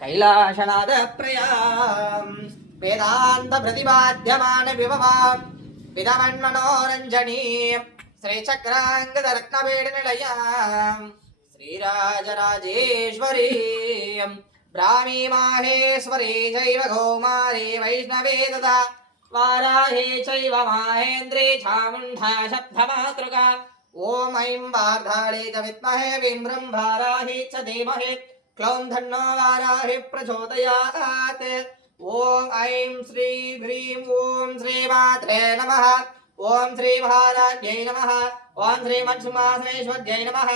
कैलाशनाद प्रयां वेदांत प्रतिपाद्यमान विभवां विदवन्मनोरञ्जनी श्रीचक्रांगद रत्नवेड निलयां श्रीराजराजेश्वरी ब्राह्मी माहेश्वरी चैव कौमारी वैष्णवे तथा वाराहे चैव माहेन्द्री चामुण्डा शब्दमातृका ओम ऐं वार्धाळे च विद्महे विम्रं वाराहे च धीमहि क्लौं धन्नो वाराहि प्रचोदयात् ओम ऐं श्री ह्रीं ओम श्री मात्रे नमः ओम श्री महाराज्ञै नमः ओम श्री मत्स्यमासनेश्वर्यै नमः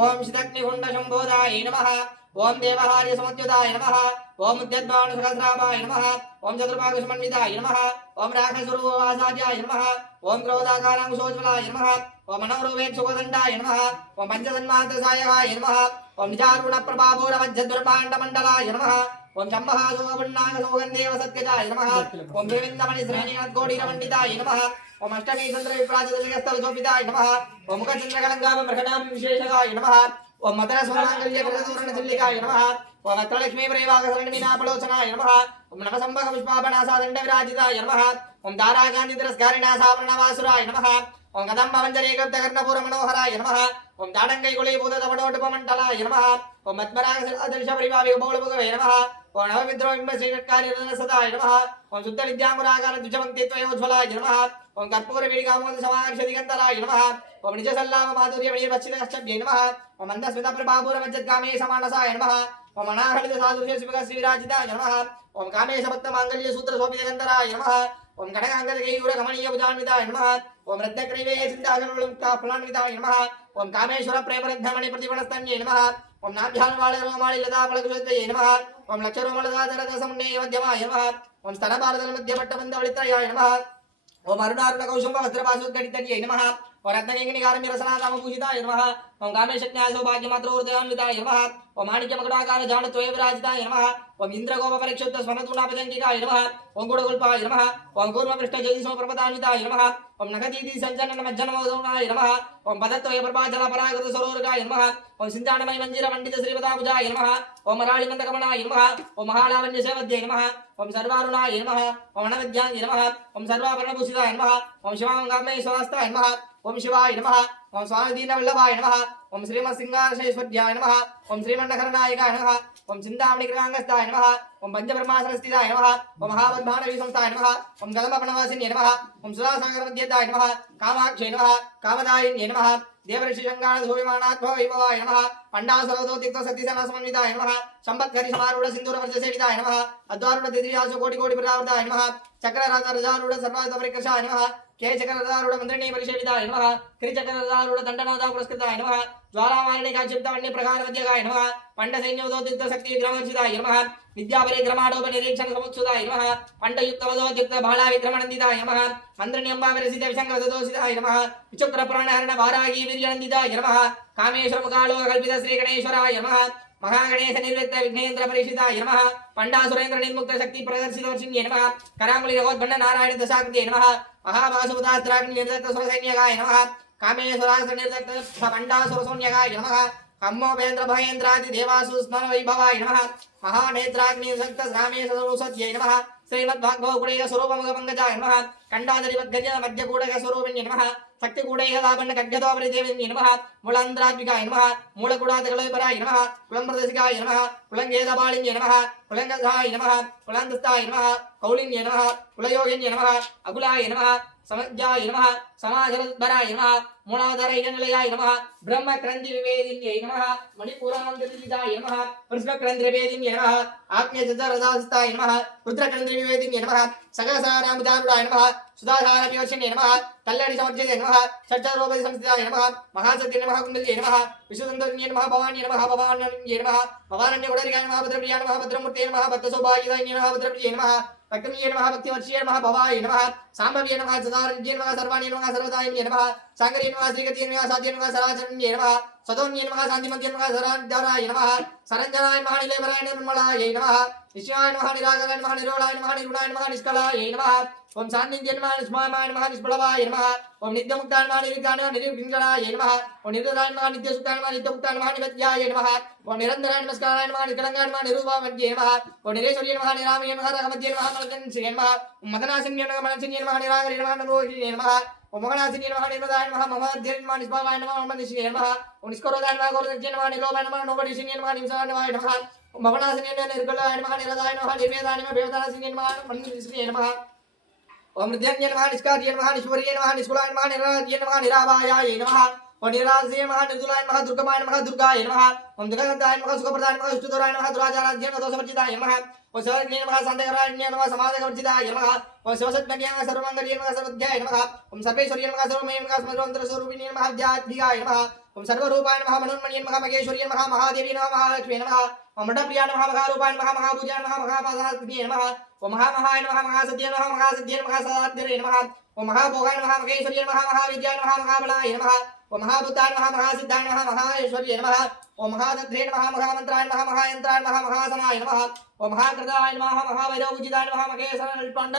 ओम श्रीदग्निकुण्डशम्भोदायै नमः ओम देवहार्य समुद्युताय नमः ओम उद्यद्भानुसहस्राभाय नमः ओम चतुर्भागसमन्विताय नमः ओम राक्षसरूपवासाज्याय नमः ओम क्रोधाकारांशोज्वलाय नमः ओम मनोरूपेक्षुकोदण्डाय नमः ओम पञ्चतन्मात्रसायकाय नमः ओम निजारूढप्रभापूरमध्यद्ब्रह्माण्डमण्डलाय नमः ओम शम्भहासोपन्नागसौगन्धेव सत्यजाय नमः ओम देवेन्द्रमणिश्रेणीनाथगौडीरमण्डिताय नमः ओम अष्टमी चन्द्रविप्राजदशस्तवशोभिताय नमः ओम मुखचन्द्रकलङ्गाभमर्षणां विशेषकाय नमः ओम मदरस्वराङ्गल्यकृततोरणचुल्लिकाय नमः ओम अत्रलक्ष्मीप्रैवाकसरणमीनापलोचनाय नमः ओम नवसम्भगपुष्पापनासादण्डविराजिताय नमः ओम दाराकान्तितिरस्कारिणासावरणवासुराय नमः ओम कदम्बमञ्जरीकृतकर्णपूरमनोहराय नमः ओम दाडङ्गैकुलीभूततपटोटुपमण्डलाय नमः ओम मत्मरागसदृशपरिभाविकबौलमुखवे नमः ओम नवविद्रोहिम्बश्रीकट्कार्यसदाय नमः ओम शुद्धविद्याङ्गुराकारद्विजपङ्क्तित्वयोज्ज्वलाय नमः ओम कर्पूरवीडिकामोदसमाक्षदिगन्तराय नमः ओम निजसल्लाममाधुर्यमणिर्वच्छिदकश्चभ्यै नमः ओम मन्दस्मितप्रभापूरमज्जद्गामे समानसाय नमः ओम अनाहलितसादृश्यशिवकश्रीविराजिताय नमः ओम कामेशभक्तमाङ्गल्यसूत्रशोभितगन्धराय नमः ओम कनकाङ्गदगैयूरकमणीयभुजान्विताय नमः ओम रत्नक्रैवेयचिन्ताकरुक्ताफलान्विताय नमः ओम कामेश्वरप्रेमरत्नमणिप्रतिपणस्तन्ये नमः ओम नाभ्यान्वाळरोमाळिलतापलकुशद्वये नमः ओम लक्षरोमलदाधरदसमुन्नयमध्यमाय नमः ओम स्तनभारतमध्यपट्टबन्धवलित्राय नमः ओम अरुणारुणकौशुम्भवस्त्रपाशोद्घटितन्ये नमः ओम रत्नकिङ्गिणिकारम्यरसनादामभूषिताय नमः ओम कामेशज्ञासौभाग्यमात्रोदयान्विताय नमः ओम माणिक्यमकुटाकारजाणत्वये विराजिताय नमः ओम इन्द्रगोपपरिक्षुब्धस्वर्णतूणापजङ्किकाय नमः ओम गुडगुल्पाय नमः ओम कूर्मपृष्ठजयिसोप्रपदान्विताय नमः ओम नखदीति सञ्जननमज्जनमोदनाय नमः ओम पदत्वये प्रभाजलपरागतसरोरुगाय नमः ओम सिञ्जानमयि मञ्जिरमण्डितश्रीपदाभुजाय नमः ओम मराळिमन्दकमनाय नमः ओम महालावण्यसेवद्यै नमः ओम सर्वारुणाय नमः ओम अनविद्याङ्गे नमः ओम सर्वाभरणभूषिताय नमः ओम शिवाङ्गामेश्वरास्ताय नमः ओम शिवाय नमः ओम स्वामीदीनवल्लभाय नमः ओम श्रीमत्सिंहासनेश्वर्याय नमः ओम श्रीमन्नखरनायकाय नमः ओम चिन्तामणिकृताङ्गस्ताय नमः ओम पञ्चब्रह्मासनस्थिताय नमः ओम महावद्भानवीसंस्थाय नमः ओम कदम्बप्रणवासिन्ये नमः ओम सुधासागरमध्यदाय नमः कामाक्षे नमः कामदायिन्ये नमः देवर्षिशङ्गाणसूर्यमाणात्मवैभवाय नमः पण्डासुरदोतिक्तसतीसनसमन्विताय नमः सम्पत्करिसमारूढसिन्दूरवर्चसेविताय नमः अद्वारूढदिद्रियासुकोटिकोटिप्रदावृताय नमः चक्ररथरजारूढ सर्वायुधपरिकृशाय नमः के चक्ररथारूढ मन्त्रिणीपरिसेविताय नमः त्रिचक्ररथारूढ दण्डनाथा पुरस्कृताय नमः ज्वालामालिनिकाक्षिप्तवन्यप्रकारवद्यकाय नमः पण्डसैन्योदोद्युक्तशक्तिविक्रमर्चिताय नमः विद्यापरिक्रमाडोपनिरीक्षणसमुत्सुताय नमः पण्डयुक्तवदोद्युक्तबालाविक्रमनन्दिताय नमः मन्त्रिण्यम्बाविरसितविशङ्गविदोषिताय नमः विचक्रपुराणहरणवारागी वीर्यनन्दिताय नमः कामेश्वरमुकालोककल्पितश्रीगणेश्वराय नमः महागणेश निर्वृत्त विघ्नेन्द्र परिषिताय नमः पंडासुरेन्द्र निर्मुक्त शक्ति प्रदर्शित वर्षिण्ये नमः करांगुली रघोद्भण्ड नारायण दशाकृते नमः महाभासुदास्त्राग्नि निर्दत्त सुरसैन्यकाय नमः कामेश्वरास्त्र निर्दत्त पंडासुरसौन्यकाय नमः कम्मोपेन्द्र भयेन्द्रादि देवासु स्मर वैभवाय नमः महानेत्राग्नि सक्त रामेश्वरसत्यै नमः श्रीमद्भागवतपुरेय स्वरूपमुखपङ्कजाय नमः कंडादरिवद्गज मध्यकूटक स्वरूपिण्ये नमः शक्तिकूटैकलापन्न खड्गदोपरिदेविन्ये नमः मूलान्ध्रात्मिकाय नमः मूलकुडातकलोपराय नमः कुलम्प्रदशिकाय नमः कुलङ्गेदबालिन्ये नमः कुलङ्गधाय नमः कुलान्तस्थाय नमः कौलिन्ये नमः कुलयोगिन्ये नमः अकुलाय नमः समज्ञाय नमः समाधरद्भराय नमः मूलाधरैकनिलयाय नमः ब्रह्मक्रन्दिविवेदिन्ये नमः मणिपुरान्तर्जिताय नमः कृष्णक्रन्दिविवेदिन्ये नमः आज्ञचरदास्ताय नमः रुद्रक्रन्दिविवेदिन्ये नमः सकलसारामुदारुडाय नमः सुधाधारविवर्षिण्ये नमः कल्लडि समर्जिते नमः षट्चरोपरि संस्थिताय नमः महासत्ये नमः कुण्डल्ये नमः विश्वसुन्दरिण्ये नमः भवान्ये नमः भवान्ये नमः भवानन्यगुणरिकाय नमः भद्रप्रियाय नमः भद्रमूर्ते नमः भक्तसौभाग्यदायिन्ये नमः भद्रप्रिये नमः भक्तमीये नमः भक्तिवर्षिये नमः भवाय नमः साम्भव्ये नमः सदारण्ये नमः सर्वाण्ये नमः सर्वदायिन्ये नमः सागरे नमः श्रीगति नमः साध्य नमः सराचरण्ये नमः सदोन्ये नमः शान्तिमन्त्ये नमः सरान्धराय नमः सरञ्जनाय नमः निलेवराय निर्मलाय नमः निश्चयाय नमः निराकराय नमः निरोलाय नमः निर्गुणाय नमः निष्कलाय नमः ओम सान्निध्य नमः निष्मामाय नमः निष्फलवाय नमः ओम नित्यमुक्ताय नमः निर्विघ्नाय नमः निर्विघ्नाय नमः ओम निर्दराय नमः नित्यसुखाय नमः नित्यमुक्ताय नमः निवत्याय नमः ओम निरंतराय नमस्काराय नमः निष्कलङ्काय नमः निरूपावन्ये नमः ओम निरेश्वर्ये नमः निरामये नमः रागमद्ये नमः मलकंसिये नमः ओम मदनासिन्ये नमः मनसिन्ये नमः निराकरे नमः नरोहिणे नमः ओम मोहनासिन्ये नमः निर्मदाय नमः ममोद्ये नमः निष्पावाय नमः ओम निश्चये नमः ओम निष्करोदाय नमः गोरदज्ये नमः निलोभाय नमः नोगडिसिन्ये नमः निवसाय नमः ओम भवनासिन्ये नमः निर्गलाय नमः निरदाय नमः निर्वेदाय नमः बेवदासिन्ये नमः मनसिन्ये नमः ओम मृद्यन्ये नमः निष्कार्ये नमः निष्वर्ये नमः निष्कुलाय नमः निराज्ये नमः निराभायाय नमः ओम निराज्ये नमः निर्दुलाय नमः दुर्गमाय नमः दुर्गाय नमः ओम दुर्गादाय नमः सुखप्रदाय नमः अष्टदोराय नमः दुराचाराध्य नमः दोषवर्जिताय नमः ओम सर्वज्ञे नमः शान्तिकराय नमः समाधकवर्जिताय नमः ओम शिवसत्मन्ये नमः सर्वमङ्गल्ये नमः सर्वज्ञाय नमः ओम सर्वेश्वर्ये नमः सर्वमये नमः सर्वमन्त्रस्वरूपिणे नमः विद्याधिकाय नमः ओम सर्वरूपाय नमः मनोन्मन्ये नमः महेश्वर्ये नमः महादेवी नमः महालक्ष्मी नमः ओम मंडप्रियाय नमः महारूपाय नमः महापूजाय नमः महापादात्मने नमः ओम महामहाय नमः महासत्ये नमः महासिद्धे नमः सदात्मने नमः ओम महाभोगाय नमः महेश्वर्ये नमः महाविद्याय नमः महाबलाय नमः ओम महाभूताय नमः महासिद्धाय नमः महाऐश्वर्ये नमः ओम महादत्रे नमः महामन्त्राय नमः महायन्त्राय नमः महासनाय नमः ओम महाकृताय नमः महावैरवूजिताय नमः महेश्वरल्पण्ड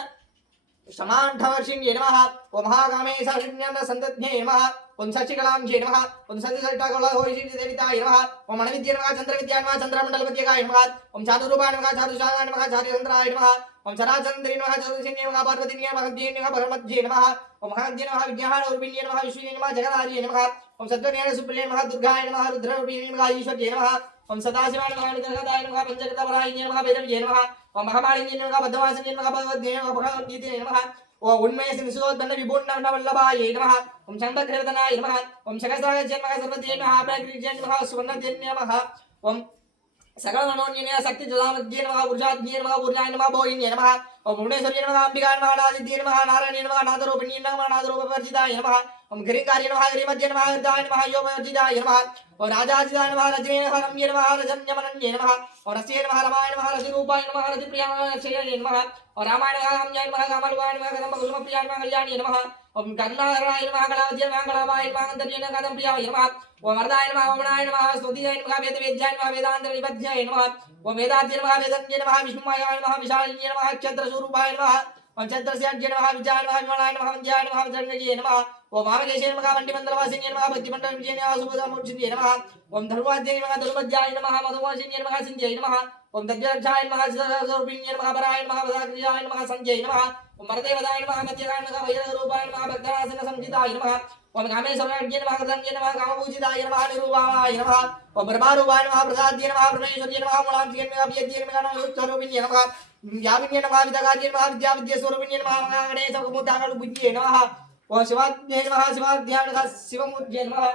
समाण्ठवर्षिण्ये नमः ओम महाकामेशरण्यं सन्दध्ये नमः ओम शशिकलांशे नमः ओम सतिसष्टकलाहोषि देविताय नमः ओम अणविद्ये नमः चन्द्रविद्याय नमः चन्द्रमण्डलपत्यकाय नमः ओम चातुरूपाय नमः चातुशालाय नमः चातुचन्द्राय नमः ओम चराचन्द्रे नमः चतुर्शिन्ये नमः पार्वतीन्ये नमः भक्तिये नमः भगवद्ध्ये नमः ओम महाद्ये नमः विज्ञानरूपिण्ये नमः विश्वे नमः जगदार्ये नमः ओम सद्गुणे सुप्रिये नमः दुर्गाय नमः रुद्ररूपिणे नमः ईश्वर्ये नमः ओम सदाशिवाय नमः निगर्गदाय नमः पंचगतपरायिने नमः वैरव्ये नमः ओम महामालिन्ये नमः बद्धवासिन्ये नमः भगवद्ध्ये नमः भगवद्गीते नमः ओम उन्मय सिंसुदोत्पन्न विभूषणवल्लभाय नमः ओम शंभकृतनाय नमः ओम शकस्रागस्य नमः सर्वदेव नमः प्रकृतिजय नमः सुवर्णदेव नमः ओम सकल मनोन्य शक्ति जलामद्ये नमः ऊर्जाद्ये नमः ऊर्जाय नमः भोगिन्ये नमः ओम भुवनेश्वर्ये नमः अंबिकाय नमः नादिद्ये नमः नारायणे नमः नादरूपिण्ये नमः नादरूपवर्जिताय नमः ओम गिरिकार्ये नमः गिरिमध्ये नमः हृदयाय नमः योगवर्जिताय नमः ओम राजाजिताय नमः रजने नमः रम्ये नमः रजन्यमनन्ये नमः ओम रस्ये नमः रमाय नमः रतिरूपाय नमः रतिप्रियाय क्षयणे नमः ओम रामाय नमः रामयाय नमः कामलवाय नमः कदम्बकुसुमप्रियाय नमः कल्याणे नमः ओम करुणाकराय नमः कलावत्ये नमः कलावाय नमः अन्तर्ये नमः कदम्प्रियाय नमः ओम वरदाय नमः ओमनाय नमः स्तुतियाय नमः वेदवेद्याय नमः वेदान्तनिबध्याय नमः ओम वेदाद्ये नमः वेदन्ये नमः विष्णुमायाय नमः विशालिन्ये नमः क्षत्रस्वरूपाय नमः ओम छत्रस्याज्ये नमः विजयाय नमः विमलाय नमः वन्द्याय नमः वज्रण्ये नमः ओम वामकेशे नमः वण्डिमण्डलवासिन्ये नमः भक्तिमण्डलविजये नमः सुबोधमूर्छिन्ये नमः ओम धर्मवाद्ये नमः धर्मज्ञाय नमः मधुवासिन्ये नमः सिन्ध्यै नमः ओम दज्जरक्षाय नमः सिद्धस्वरूपिण्ये नमः पराय नमः वदाक्रियाय नमः संजय नमः ओम वरदेवदाय नमः मध्यगाय नमः वैररूपाय नमः भक्तरासन संजिताय नमः ओम कामेश्वराय नमः गदन्ये नमः कामपूजिताय नमः निरूपाय नमः ओम ब्रह्मारूपाय नमः प्रसाद्ये नमः ब्रह्मेश्वर्ये नमः मूलांशये नमः अभ्यद्ये नमः युक्तरूपिण्ये नमः याविन्ये नमः विदगाद्ये नमः विद्याविद्येश्वरूपिण्ये नमः गणेशमुद्दागणबुद्ध्ये नमः ओम शिवाद्ये नमः शिवाध्याय नमः शिवमूर्त्यै नमः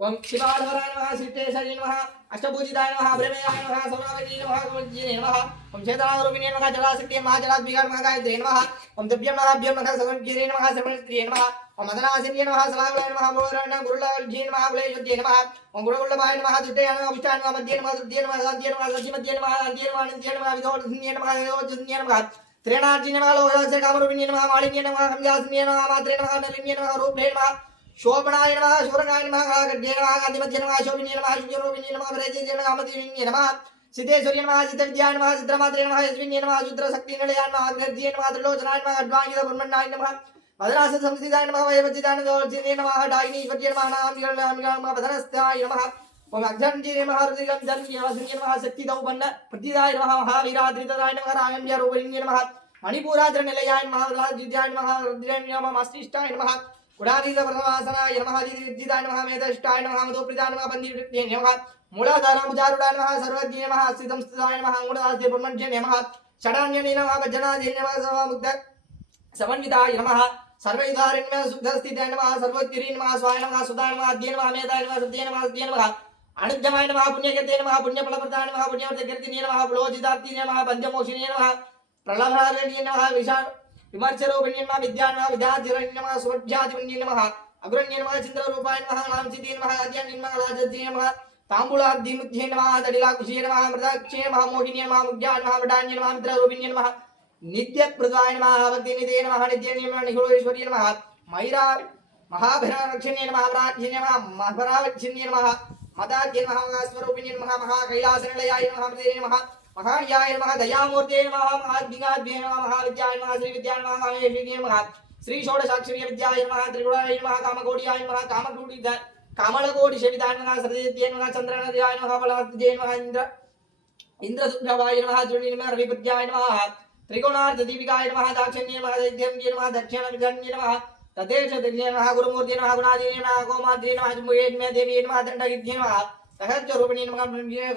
ओम शिवाधराय नमः श्रीतेशाय नमः अष्टभुजिताय नमः ब्रह्मयाय नमः सौरावती नमः गोविंदे नमः ओम चेतनारूपिणे नमः जलाशक्ति नमः जलाद्विकार नमः गायत्रे नमः ओम दिव्यं नमः भ्यं नमः सर्वज्ञे नमः सर्वनेत्रे नमः ओम मदनासिन्ये नमः सलागलाय नमः मोरण गुरुलावल्ये नमः गुलेशुद्धे नमः ओम गुरुवल्लभाय नमः दुष्टे नमः अभिष्टाय नमः मध्ये नमः दुर्ध्ये नमः शान्त्ये नमः सचिमध्ये नमः शान्त्ये नमः नित्ये नमः विदोषिन्ये नमः विदोषिन्ये नमः त्रिणार्जिन्ये नमः लोकस्य कामरूपिण्ये नमः मालिन्ये नमः कमलासिन्ये नमः मात्रे नमः नलिन्ये नमः रूपे नमः शोभनाय नमः शूरनाय नमः काकड्ये नमः कान्तिमध्ये नमः शोभिन्ये नमः शुचिरूपिण्ये नमः वरजिन्ये नमः कामदेविन्ये नमः सिद्धेश्वर्ये नमः सिद्धविद्याय नमः सिद्धमात्रे नमः यस्मिन्ये नमः शुद्रशक्तिनिलयाय नमः अग्रज्ये नमः त्रिलोचनाय नमः अड्वाङ्गितब्रह्मण्याय नमः वदनास संस्थिताय नमः वैवज्जिताय नमः डायिनीश्वर्ये नमः नामिकाय नमः वदनस्थाय नमः ओम अग्रज्ये नमः हृदिगं जन्यवासिन्ये नमः शक्तिदौपन्न प्रतिदाय नमः महावीराद्रितदाय नमः रायम्यरूपिण्ये नमः मणिपुराद्रनिलयाय नमः राजविद्याय नमः रुद्राय नमः मस्तिष्ठाय नमः कुडाधीतप्रथमासनाय नमः दिदिविद्दिताय नमः मेधष्टाय नमः मधुप्रिताय नमः बन्दिविद्ये नमः मूलाधारामुजारूढाय नमः सर्वज्ञे नमः स्थितंस्थिताय नमः अंगुणास्ते ब्रह्मण्ये नमः षडान्यने नमः वज्रनादे नमः सर्वमुक्त समन्विताय नमः सर्वयुधारण्य शुद्धस्थिताय नमः सर्वोत्तिरे नमः स्वाय नमः सुधाय नमः अद्ये नमः मेधाय नमः सत्ये नमः सत्ये नमः अनुज्जमाय नमः पुण्यकृते नमः पुण्यफलप्रदाय नमः पुण्यवर्धकीर्तिने नमः पुलोजितार्तिने नमः बन्ध्यमोक्षिणे नमः प्रलभनारण्ये नमः विशाल विमर्शरूपिण्ये नमः विद्याय नमः विद्याधिरण्ये नमः सुवर्ध्याधिपन्ये नमः अग्रण्ये नमः चन्द्ररूपाय नमः नामसिद्धे नमः अद्यान्ये नमः राजद्ये नमः ताम्बूलाब्धिमुध्ये नमः दडिलाकुशे नमः मृदाक्षे नमः मोहिन्ये नमः मुग्धाय नमः मृडान्ये नमः मित्ररूपिण्ये नमः नित्यप्रदाय नमः भक्तिनिधे नमः नित्यने नमः निगुणेश्वर्ये नमः मैरा महाभैरवक्षिण्ये नमः महाभराक्षिण्ये नमः महाभरावक्षिण्ये नमः मदाज्ञे नमः महास्वरूपिण्ये नमः महाकैलासनिलयाय नमः महामृते नमः महायाय नमः दयामूर्ते नमः महाज्ञाद्ये नमः महाविद्याय नमः श्रीविद्याय नमः महेश्वर्ये नमः श्री षोडशाक्षरी विद्याय नमः त्रिगुणाय नमः कामकोटियाय नमः कामकोटि कामलकोटि सेविताय नमः सरस्वत्यै नमः चन्द्रनद्याय नमः बलवत्यै नमः इंद्रसुभ्रवाय नमः द्रोणी नमः रविपुत्याय नमः त्रिगुणार्धदीपिकाय नमः दाक्षिण्ये नमः दैत्यम्ये नमः दक्षिणविधन्ये नमः तदेश दिव्ये नमः गुरुमूर्ति नमः गुणादिने नमः गोमाद्रि नमः जुम्बुये देवी नमः दण्डविद्ये नमः सहस्ररूपिणी नमः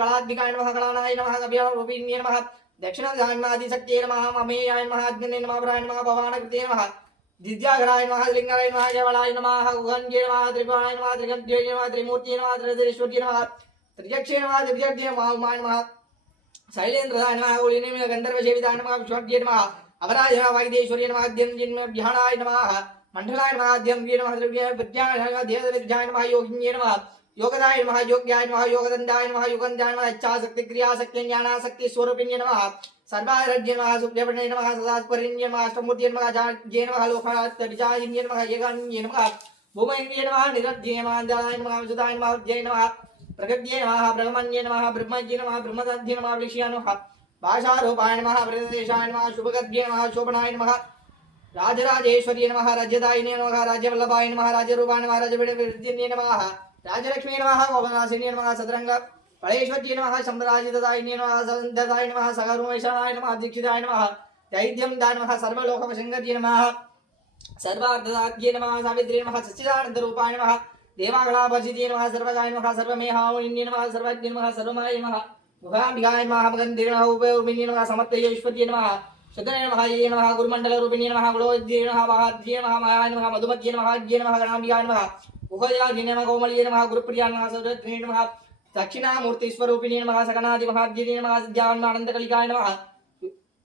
गणात्मिकाय नमः गणानाय नमः कव्यरूपिण्ये नमः दक्षिणविधाय नमः आदिशक्त्यै नमः ममेयाय नमः अग्निने नमः भराय नमः भवानकृते नमः दिव्याघराय नमः लिंगाय नमः केवलाय नमः उगन्ये नमः त्रिपुराय नमः त्रिगन्त्यै नमः त्रिमूर्त्यै नमः त्रिदरेश्वर्ये नमः त्रिजक्षे नमः दिव्यज्ञे नमः उमाय नमः शैलेन्द्रदाय नमः गोलिने नमः गन्धर्वसेविताय नमः विश्वज्ञे नमः अवराय नमः वाग्देश्वर्ये नमः ध्यानाय नमः मंडलाय नमः ध्यम्ये नमः द्रव्ये विद्याय नमः देवविद्याय नमः योगिन्ये नमः योगदाय नमः योग्याय नमः योगदण्डाय नमः युगन्धाय नमः इच्छाशक्ति क्रियाशक्ति ज्ञानाशक्ति स्वरूपिण्ये नमः सर्वारज्ञे नमः सुप्रियपणे नमः सदास्परिण्ये नमः अष्टमूर्त्ये नमः जाज्ञे नमः लोकात्तविजायिन्ये नमः येगान्ये नमः भूमैन्ये नमः निरज्ञे नमः अंधाय नमः विशुद्धाय नमः उज्जये नमः प्रगत्ये नमः ब्रह्मण्ये नमः ब्रह्मज्ञे नमः ब्रह्मदध्ये नमः विषयाय नमः भाषारूपाय नमः प्रदेशाय नमः शुभगद्ये नमः शोभनाय नमः राजराजेश्वर्ये नमः राज्यदायिने नमः राज्यवल्लभाय नमः राज्यरूपाय नमः राज्यविद्ये नमः राजलक्ष्मी नमः गोपनाशिन्ये नमः सतरंग परेश्वर्ये नमः शंभराजितदायिने नमः सन्ददाय नमः सगरुमेशाय नमः दीक्षिताय नमः दैत्यं दाय नमः सर्वलोकवशङ्गर्ये नमः सर्वार्थदात्ये नमः सावित्र्ये नमः सच्चिदानन्दरूपाय नमः देवागणाभजिते नमः सर्वगाय नमः सर्वमेहावनिन्ये नमः सर्वज्ञे नमः सर्वमाय नमः मुखाम्बिकाय नमः मगन्धे नमः उपयोगिन्ये नमः समर्थयेश्वर्ये नमः शतने नमः ये नमः गुरुमण्डलरूपिण्ये नमः गुणोज्ये नमः महाद्ये नमः मायाय नमः मधुमत्ये नमः ज्ञे नमः गणाम्बिकाय नमः उभयाज्ञे नमः कोमल्ये नमः गुरुप्रियाय नमः सदत्रे नमः दक्षिणामूर्तिस्वरूपिणे नमः सकनादि महाद्ये नमः सिद्ध्यानन्दकलिकाय नमः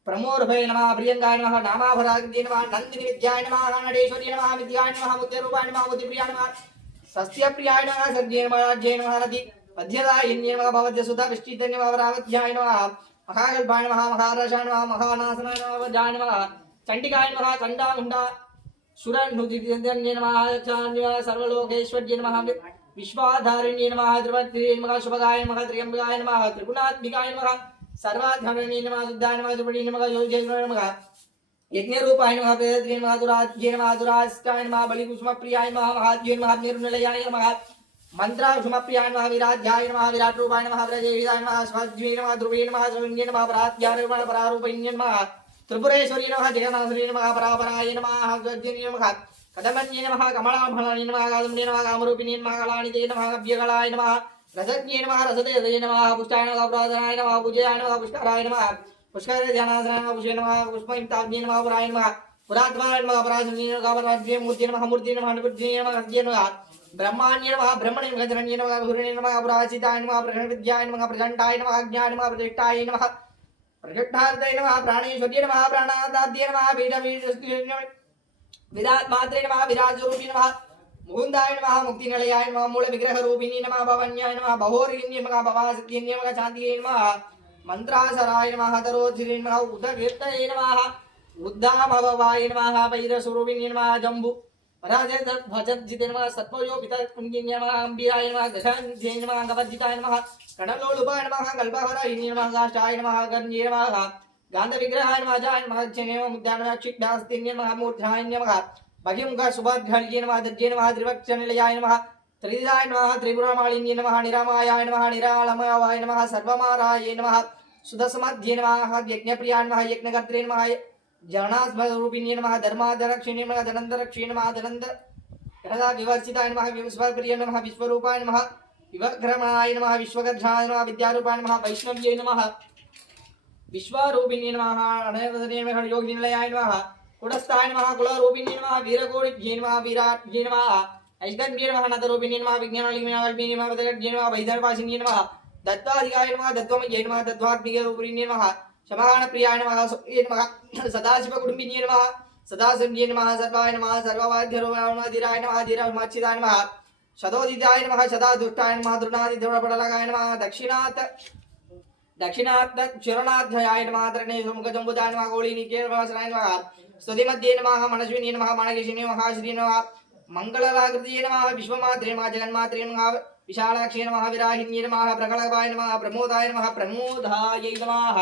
प्रमोर्भय नमः प्रियंकाय नमः नामाभराग्ये नमः नन्दिनी विद्याय नमः नडेश्वर्ये नमः विद्याय नमः मुक्तिरूपाय नमः मुक्तिप्रियाय नमः सस्यप्रियाय नमः सर्जे नमः राज्ये नमः नदी पद्यदायिन्ये नमः भवद्यसुधा विष्टितन्ये नमः रावत्याय नमः महागल्भाय नमः महारसाय नमः महानासनाय नमः वज्राय नमः चण्डिकाय नमः चण्डामुण्डा सुरनुदितन्ये नमः सर्वलोकेश्वर्ये नमः विश्वाधारिण्ये नमः द्रवत्रे नमः शुभगाय नमः त्र्यम्बकाय नमः त्रिगुणात्मिकाय नमः सर्वाधारिण्ये नमः शुद्धाय नमः सुपरि नमः योगेश्वराय नमः यज्ञरूपाय नमः प्रेतत्रे नमः दुराज्ये नमः दुरास्ताय नमः बलिकुसुमप्रियाय नमः महाद्ये नमः निर्निलयाय नमः मंत्राक्षुमप्रियाय नमः विराज्याय नमः विराट्रूपाय नमः व्रजेशाय नमः स्वज्वे नमः ध्रुवे नमः ध्रुवन्ये नमः परात्याय नमः परारूपिण्ये नमः त्रिपुरेश्वरी नमः जगन्नाथरे नमः परापराय नमः गज्जन्ये नमः कदमन्ये नमः कमलाभरणे नमः कादम्ने नमः कामरूपिणे नमः कलानिधे नमः कव्यकलाय नमः रसज्ञे नमः रसदेदये नमः पुष्टाय नमः पुराधनाय नमः पूजयाय नमः पुष्कराय नमः पुष्कर ध्यानासनाय नमः पुष्य नमः पुष्पयुक्ताग्ने नमः पुराय नमः पुरात्माय नमः पराशरणे नमः कामराज्ये मूर्ति नमः मूर्ति नमः निपुत्ये नमः गज्जे नमः ब्रह्माण्ये नमः ब्रह्मणे गजरण्ये नमः गुरुणे नमः पुराचिताय नमः प्रविद्याय नमः प्रचण्डाय नमः अज्ञाय नमः प्रतिष्ठाय नमः प्रजट्ठार्दय नमः प्राणेश्वर्ये नमः प्राणादाद्ये नमः विराट्मात्रे नमः विराजरूपी नमः मुकुन्दाय नमः मुक्तिनिलयाय नमः मूलविग्रहरूपिणी नमः भवन्याय नमः बहोरिण्ये नमः भवासक्तिन्ये नमः शान्तिये नमः मन्त्रासराय नमः तरोधिरे नमः उदकीर्तये नमः उद्दामभवाय नमः वैरस्वरूपिण्ये नमः जम्बु पराजय भजजिते नमः सत्वयो पितरपुण्ये नमः अम्बिकाय नमः गजान्ध्ये नमः गवज्जिताय नमः कणलोलुपाय नमः कल्पहराय नमः गाष्टाय नमः गण्ये नमः गान्धविग्रहाय नमः जाय नमः जने नमः मुद्दानमः क्षिग्धास्तिन्ये नमः मूर्धाय नमः भगिमुख सुभद्रल्ये नमः दज्जे नमः त्रिवक्षनिलयाय नमः त्रिदाय नमः त्रिपुरमालिन्ये नमः निरामायाय नमः निरालमयाय नमः सर्वमाराय नमः सुदसमध्ये नमः यज्ञप्रियाय नमः यज्ञकर्त्रे नमः जनास्मरूपिण्ये नमः धर्माधरक्षिणे नमः धनन्दरक्षिणे नमः धनन्दर विवर्जिताय नमः विश्वप्रिय नमः विश्वरूपाय नमः विवक्रमणाय नमः विश्वगर्धाय नमः विद्यारूपाय नमः वैष्णव्ये नमः विश्वरूपिण्ये नमः अनवदने नमः योगिनिलयाय नमः कुटस्थाय नमः कुलरूपिण्ये नमः वीरकोटिभ्ये नमः विराट्ये नमः ऐश्वर्ये नमः नतरूपिण्ये नमः विज्ञानलिङ्गे नमः वैदर्भ्ये नमः वैदर्भासिन्ये नमः दत्वाधिकाय नमः दत्वमये नमः दत्वात्मिकरूपिण्ये नमः शमानप्रियाय नमः नमः सदाशिवकुटुम्बिन्ये नमः सदाशिव्ये नमः सर्वाय नमः सर्ववाद्यरूपाय नमः धीराय नमः धीरमच्चिदाय नमः शतोदिताय नमः शतादुष्टाय नमः द्रुणादिदेवपडलगाय नमः दक्षिणात् चरणाध्याय नमः तरणेशमुखजम्बुजाय नमः गोळीनिकेशवासनाय नमः स्तुतिमध्ये नमः मनस्विनी नमः मनकेशिनी नमः श्री नमः मंगलवाकृतिये नमः विश्वमात्रे नमः जगन्मात्रे नमः विशालाक्षे नमः विराहिन्ये नमः प्रकटकाय नमः प्रमोदाय नमः प्रमोदायै नमः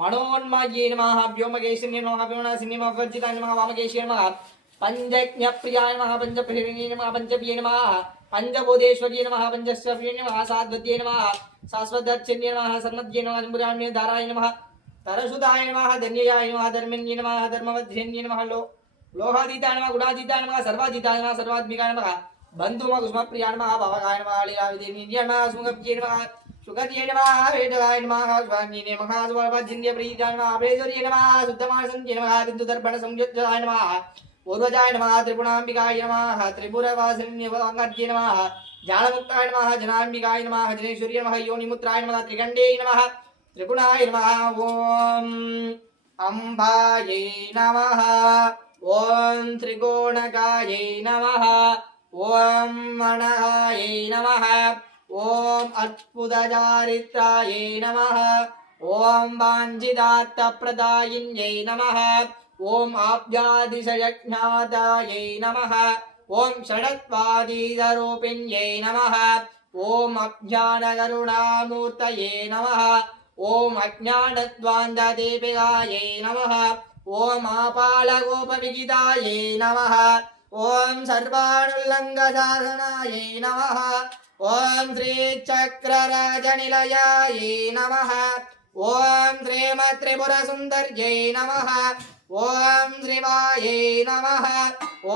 मनोन्मये नमः व्योमकेशिन्ये नमः व्योमनाशिन्ये नमः वर्जिताय नमः वामकेशिये नमः पंचज्ञप्रियाय नमः पंचप्रिये नमः पंचप्रिये नमः पंचबोधेश्वर्ये नमः पंचस्वप्रिये नमः साध्वद्ये नमः शाश्वतदर्शन्ये नमः सन्मद्ये नमः शम्भुराण्ये धाराय नमः तरसुदाय नमः धन्ययाय नमः धर्मन्ये नमः धर्मवध्यन्ये नमः लोहातीताय नमः गुणातीताय नमः सर्वातीताय नमः सर्वात्मिकाय नमः बन्धुमः कुसुमप्रियाय नमः भवगाय नमः लीलाविदेवीन्ये नमः सुमुखप्रिये नमः सुगत्ये नमः वेदगाय नमः स्वान्ये नमः सुवल्पजिन्ये प्रीताय नमः अभेजोर्ये नमः शुद्धमानसंज्ये नमः बिन्दुदर्पणसंयुज्जाय नमः पूर्वजाय नमः त्रिपुणाम्बिकाय नमः त्रिपुरवासिन्ये वाङ्गर्ये नमः ज्ञानमुक्ताय नमः जनाम्बिकाय नमः जनेश्वर्ये नमः योनिमुद्राय नमः त्रिगण्डे नमः त्रिगुणाय नमः ओम अंबायै नमः ओम त्रिगुणकायै नमः ओम मणहायै नमः ओम अद्भुतचारित्रायै नमः ओम वाञ्छितार्थप्रदायिन्यै नमः ओम आप्यादिशयज्ञातायै नमः ओम षडत्वादीतरूपिण्यै नमः ओम अज्ञानकरुणामूर्तये नमः ओम अज्ञानद्वान्तदीपिकायै नमः ओम आपालगोपविगितायै नमः ओम सर्वाणुल्लङ्घसाधनायै नमः ओम श्रीचक्रराजनिलयायै नमः ओम श्रीमत्रिपुरसुन्दर्यै नमः ओम श्रीवायै नमः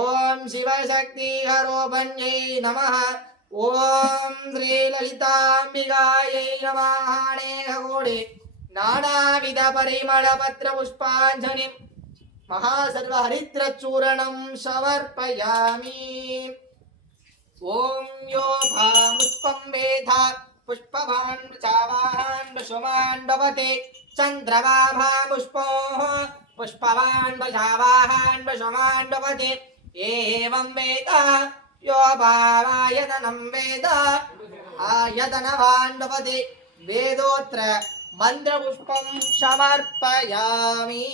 ओम शिवशक्तिहरोपण्यै नमः ओम श्रीललिताम्बिकायै नमः अनेककोटि नानाविधपरिमलपत्रपुष्पाञ्जलिं महासर्वहरिद्रचूर्णं समर्पयामि ओम यो भामुष्पं वेद पुष्पवान् चावान् वसुमान् भवते चन्द्रमा भामुष्पो पुष्पवान् वशावान् वसुमान् भवते एवं वेद यो भावायतनं वेद आयतनवान् भवते वेदोत्र मन्त्रपुष्पं समर्पयामि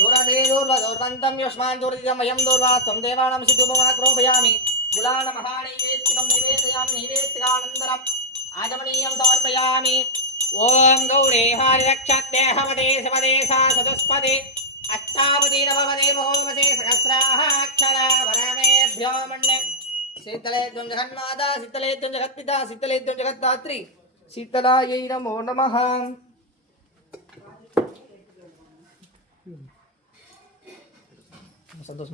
दूरदेदूर्वदौर्वन्तं युष्मान् दूरदिदमयं दूर्वास्त्वं देवानां सिद्धुपमाक्रोपयामि गुलानमहानैवेत्तिकं निवेदयामि नैवेत्तिकानन्तरम् आचमनीयं समर्पयामि ओम गौरे हरिरक्षते हवदे सवदे सा सदस्पदे अष्टावदे नववदे महोमसे सहस्राक्षरा वरमेभ्यो मन्ये शीतले त्वं जगन्माता शीतले त्वं जगत्पिता शीतले त्वं जगद्धात्री शीतलायै नमो नमः संतोष